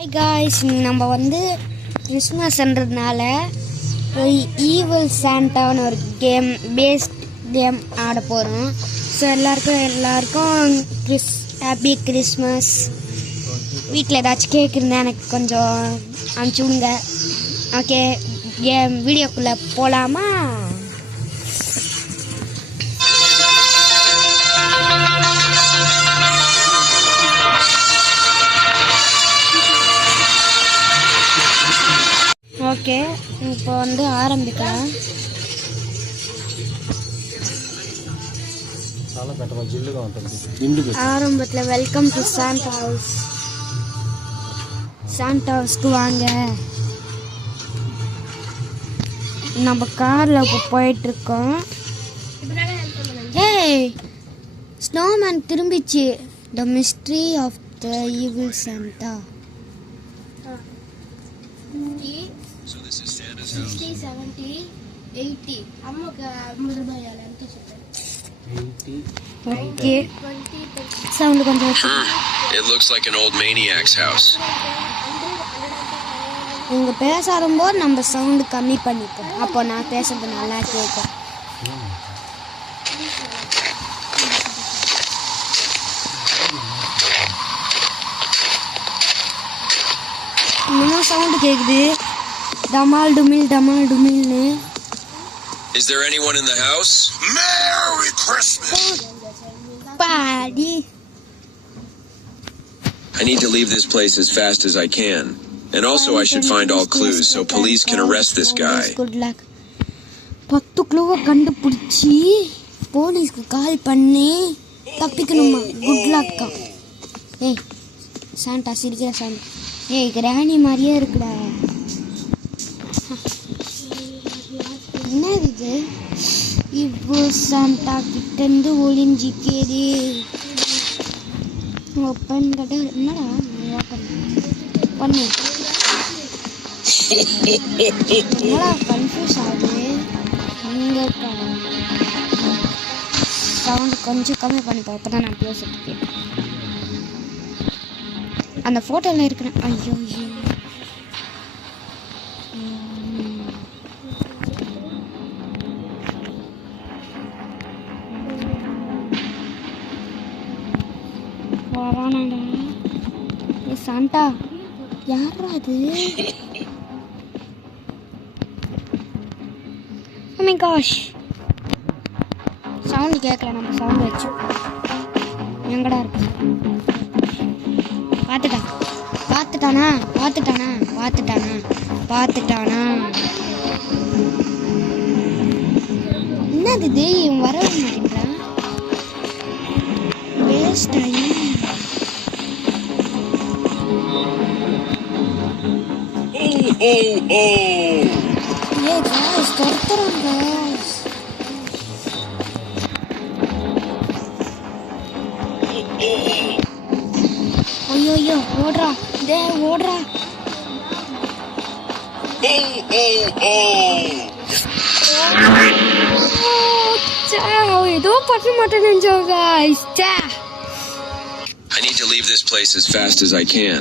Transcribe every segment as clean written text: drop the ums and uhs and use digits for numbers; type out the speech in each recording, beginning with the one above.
Hi guys, நம்ம கிறிஸ்மஸ்ன்றதுனால evil சாண்டான்னு ஒரு game ஆட போகிறோம். ஸோ எல்லாருக்கும் ஹாப்பி கிறிஸ்மஸ். வீட்டில் ஏதாச்சும் கேக் இருந்தால் எனக்கு கொஞ்சம் அனுப்பிச்சி விடுங்க. ஓகே, வீடியோக்குள்ளே போகலாமா? ஓகே, இப்போ ஆரம்பிக்கலாம். ஆரம்பத்தில் welcome to Santa house. Santa ஹவுஸ்க்கு வாங்க. நம்ம காரில் இப்போ போயிட்டுருக்கோம். ஏய், ஸ்னோமேன் திரும்பிச்சு. The mystery of the evil Santa. 60, 70, 80. அம்மாக்கு 50 ரூபாய் ఎంత చెప్పారు? 80. Okay. Sound கொஞ்சம். It looks like an old maniac's house. நீங்க பேச ஆரம்பிக்கும்போது நம்ம சவுண்ட் கம்மி பண்ணிப்போம். அப்போ நான் பேசுறது நல்லா கேட்கும். இன்னும் சவுண்ட் கேக்குது. Damal dumil. Is there anyone in the house? Merry Christmas! Party! I need to leave this place as fast as I can. And also I should find all clues so police can arrest this guy. Good luck. 10 clue கண்டுபிடிச்சி போலீஸ்க்கு call பண்ணி தப்பிக்கணுமா? Good luck. ஏய், Santa சிரிக்கிற Santa. ஏய், Granny மாதிரியே இருக்குடா. என்னது இது? இப்போ சாண்டா கிட்டேருந்து ஒளிஞ்சிக்கேது. ஓப்பன் கடை. என்னடா ஓப்பன் பண்ணு. என்னடா கன்ஃபியூஸ் ஆகுது. இங்கே சவுண்டு கொஞ்சம் கம்மி பண்ணிப்போம். இப்போ தான் நான் பேசிட்டு அந்த ஃபோட்டோவில் இருக்கிறேன். ஐயோ வரானாடா. ஏ சாண்டா, யாரா அது? ஓ மை காஷ், சவுண்ட் கேட்கல. நம்ம சவுண்ட் வச்சு எங்கடா இருக்கு? பார்த்துட்டானா? என்னது இது? இவன் வர மாட்டேங்கிறான். வேஸ்ட் ஆகி. ஏ காய்ஸ், துரத்துறாங்க. ஐயோ ஓடுறா. ஓடுறா. ஏதோ பண்ண மாட்டேன்னு நினைச்சோங்க. I need to leave this place as fast as I can.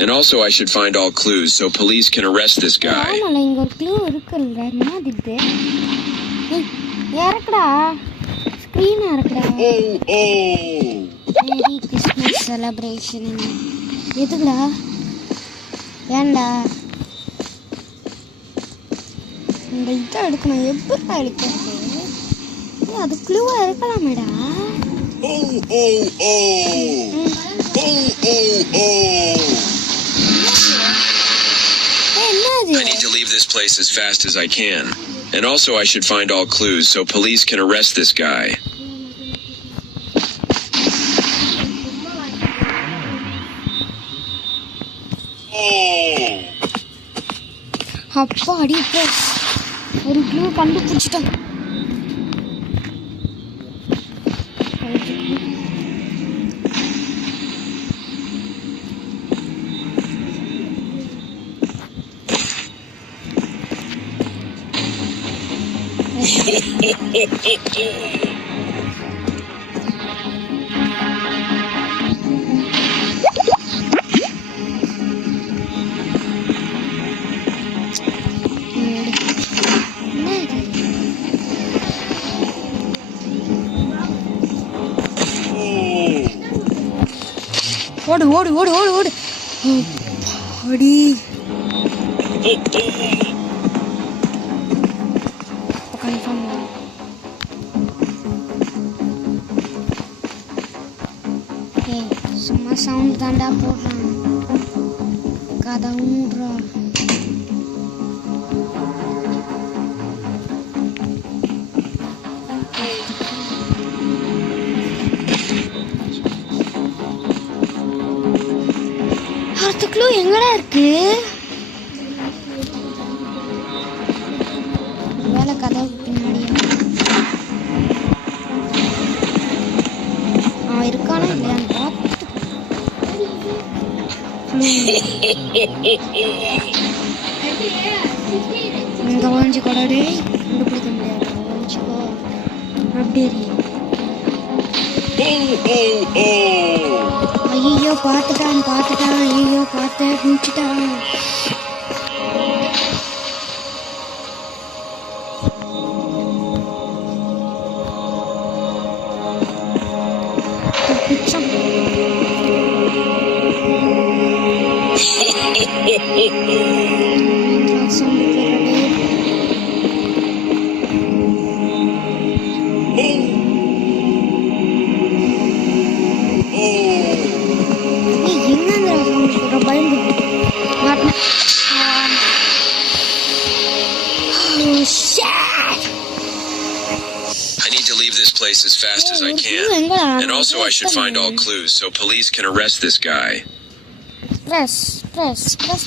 And also I should find all clues so police can arrest this guy. ஆமால, இங்க ஒரு க்ளூ இருக்குல்ல. என்னது இது? இறக்குடா. ஸ்கிரீனா இருக்குடா. Merry Christmas celebration. எதுக்குடா? ஏன்டா இந்த இதை எடுக்கணும்? எப்படா எடுக்கிறது? அது க்ளூவா இருக்கலாமேடா. I need to leave this place as fast as I can. And also I should find all clues so police can arrest this guy. அப்பாடி, ஒரு க்ளூ கண்டுபிடிச்சிட்டோம். ஓடு ஓடு ஓடு ஓடு ஓடு ஓடி. கன்ஃபார்ம் சும்மா சவுண்ட் தாண்டா போடுறான். கதை ஊன்றா. அடுத்துக்குள்ள எங்கடா இருக்கு? வேலை கதவு பின்னாடியா அவன் இருக்கானா இல்லையான்னு பார்த்து இங்க ஒழிஞ்சு கொடாடே. கண்டுபிடிக்க முடியாது. ஒழிச்சுக்கோ. அப்படி ஐயோ பார்த்துட்டான் பார்த்துட்டான். ஐயோ பார்த்த முடிச்சுட்டான். I need to leave this place as fast as I can. And also I should find all clues so police can arrest this guy. Press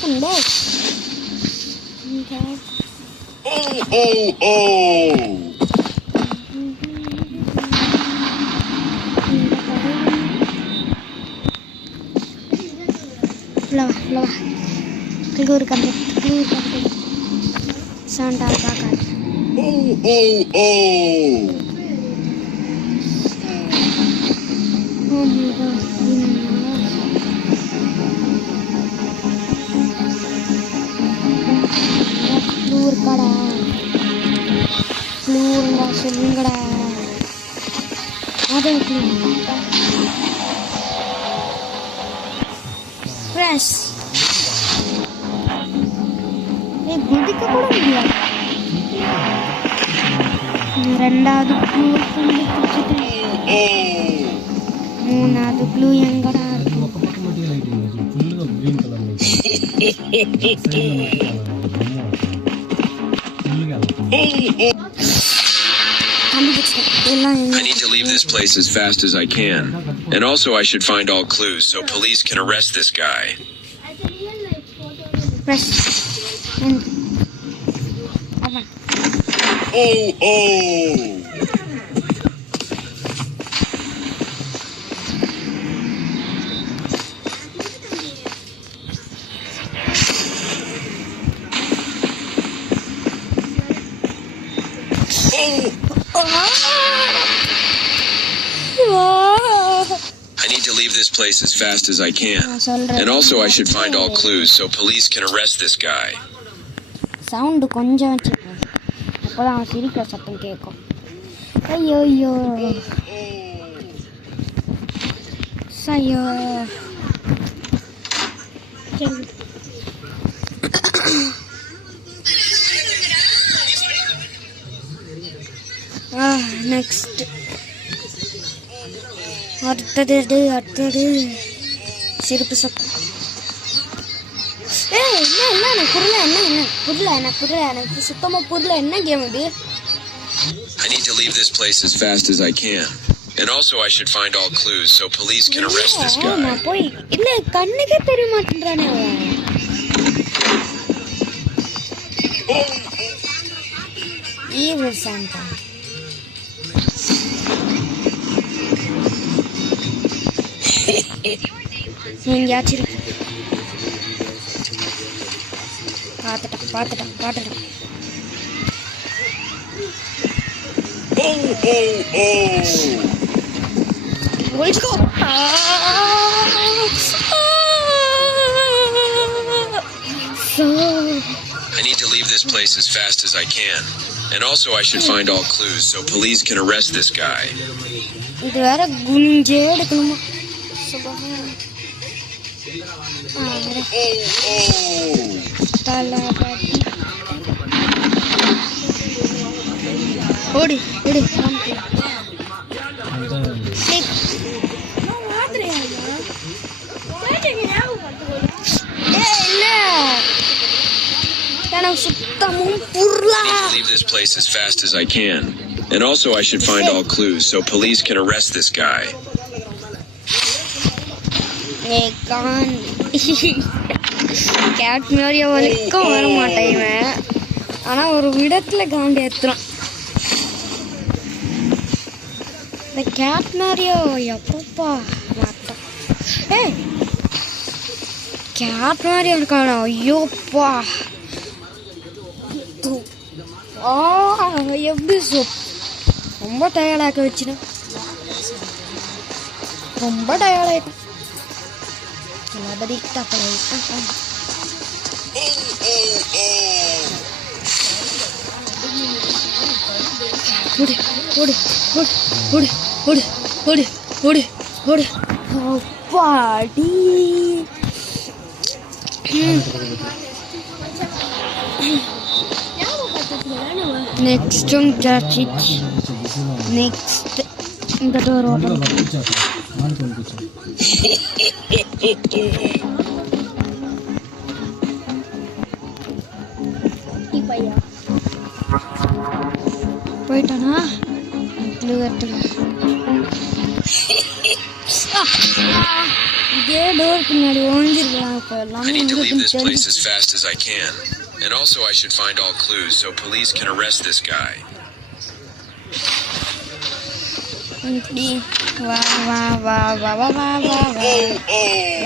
பண்ணு. லவா கிளூர் கண்டு சாண்டா காக்காது. கிளூர்கடா கிளூருங்கடா சொல்லுங்கடா. அது ஃப்ரெஷ் குதிக்க கூட முடியாது. ரெண்டாவது க்ளூ கண்டுபிடிச்சிட்டு மூணாவது க்ளூ எங்கடா இருக்கு? I need to leave this place as fast as I can. And also I should find all clues so police can arrest this guy. Press. I need to leave this place as fast as I can. And also I should find all clues so police can arrest this guy. Sound கொஞ்சம் வச்சுக்கோ. அப்போதான் அவன் சிரிக்கிற சத்தம் கேட்கும். ஐயோ ஐயோ ஐயோ. நெக்ஸ்ட் அடுத்தது சிரிப்பு சத்தம். என்ன எனக்கு புரியல எனக்கு சுத்தமாக புரியல. என்ன கேம் இது? I need to leave this place as fast as I can. And also I should find all clues so police can arrest this guy. நான் போய் இல்லை கண்ணுக்கே தெரிய மாட்டேன்றானே அவன். Evil Santa. எங்கேயாச்சும் பார்த்துட்டான். ஒழிச்சுக்கோ. I need to leave this place as fast as I can. And also I should find all clues so police can arrest this guy. இது வேற குனிஞ்சே எடுக்கணுமா? தளபதி ஓடு ஓடு சுத்தமும் புர்லா. Leave this place as fast as I can. And also I should find all clues so police can arrest this guy. Gate மாதிரி வரைக்கும் வர மாட்டேன். ஆனா ஒரு விடத்துல காண்டி ஏத்துறான் இந்த கேட் மாதிரியோ. எப்பப்பா மாட்டான். ஏய் கேட் மாதிரியா இருக்கானா? ஐயோப்பா எப்படி ரொம்ப டயர்டாக்க வச்சுனா ரொம்ப டயர்டாயிட்டேன். தளபதி ஓடு ஓடு ஓடு ஓடு ஓடு ஓடு ஓடு பாடி. Next next இந்த டோர் ஓபன். போயிட்டானா? இதே டோர் பின்னாடி ஒளிஞ்சிருக்கலாம். இப்போ I need to leave this place as fast as I can. And also I should find all clues so police can arrest this guy. Wa wa wa wa wa wa wa wa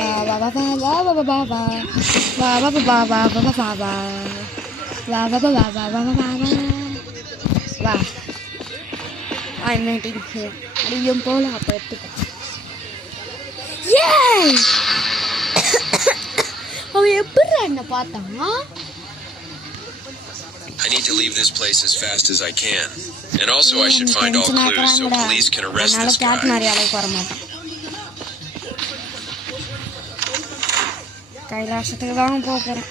wa wa wa wa wa wa wa wa wa wa wa wa. I'm waiting here. Adium pola apa itu? Yay! அவன் எப்படி என்ன பார்த்தான்? I need to leave this place as fast as I can. And also I should find all clues so police can arrest this guy. கைலாசத்துக்கு தான் போகிறேன்.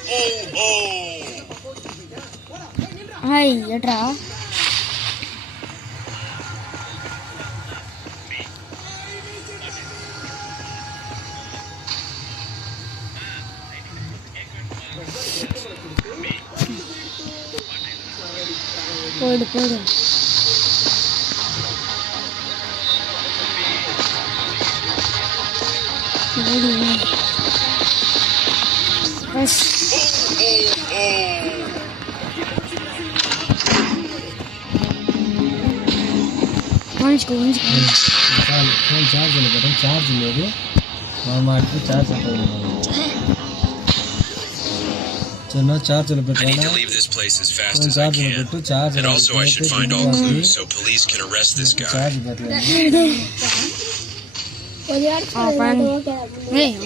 Hi எட்ரா போடு போடு. I need to leave this place as fast as I can. And also I should find all clues so police can arrest this guy.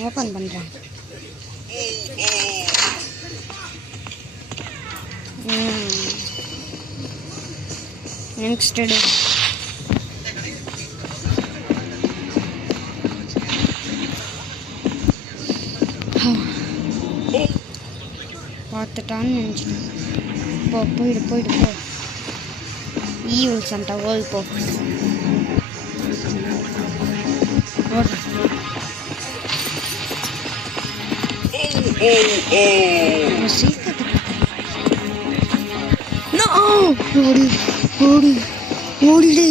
Open பண்றேன். Next day பார்த்துட்டான்னு நினச்சிட்டேன். போ போயிடு போயிடு போ. ஈவில் சண்டை ஓல் போ. ஓடி ஓடி ஓடிடு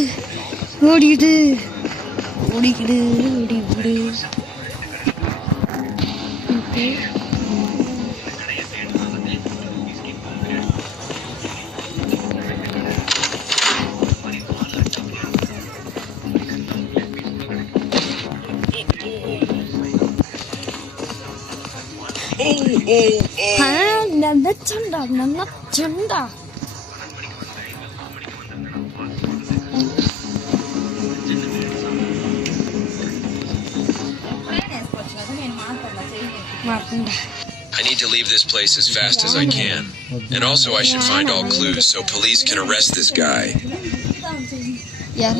ஓடிடு ஓடிக்கிடு ஓடி விடு. நல்ல Shanda. I need to leave this place as fast as I can. And also I should find all clues so police can arrest this guy. Yeah.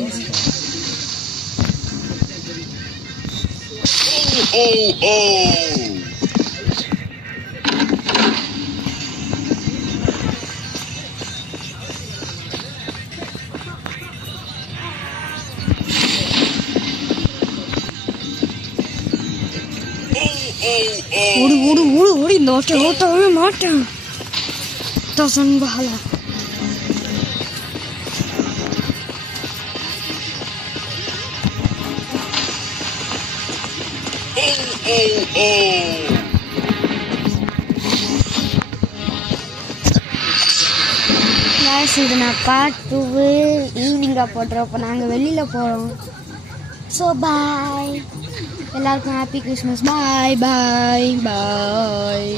ஓடு ஓடு ஓடு ஓடி இந்த ஓட்டவே மாட்டேன் சன்பாலா இது நான் பார்ட் 2 ஈவினிங்காக போட்டுறோம். இப்போ நாங்கள் வெளியில் போகிறோம். ஸோ பாய், எல்லாருக்கும் ஹாப்பி கிறிஸ்மஸ். பாய் பாய் பாய்.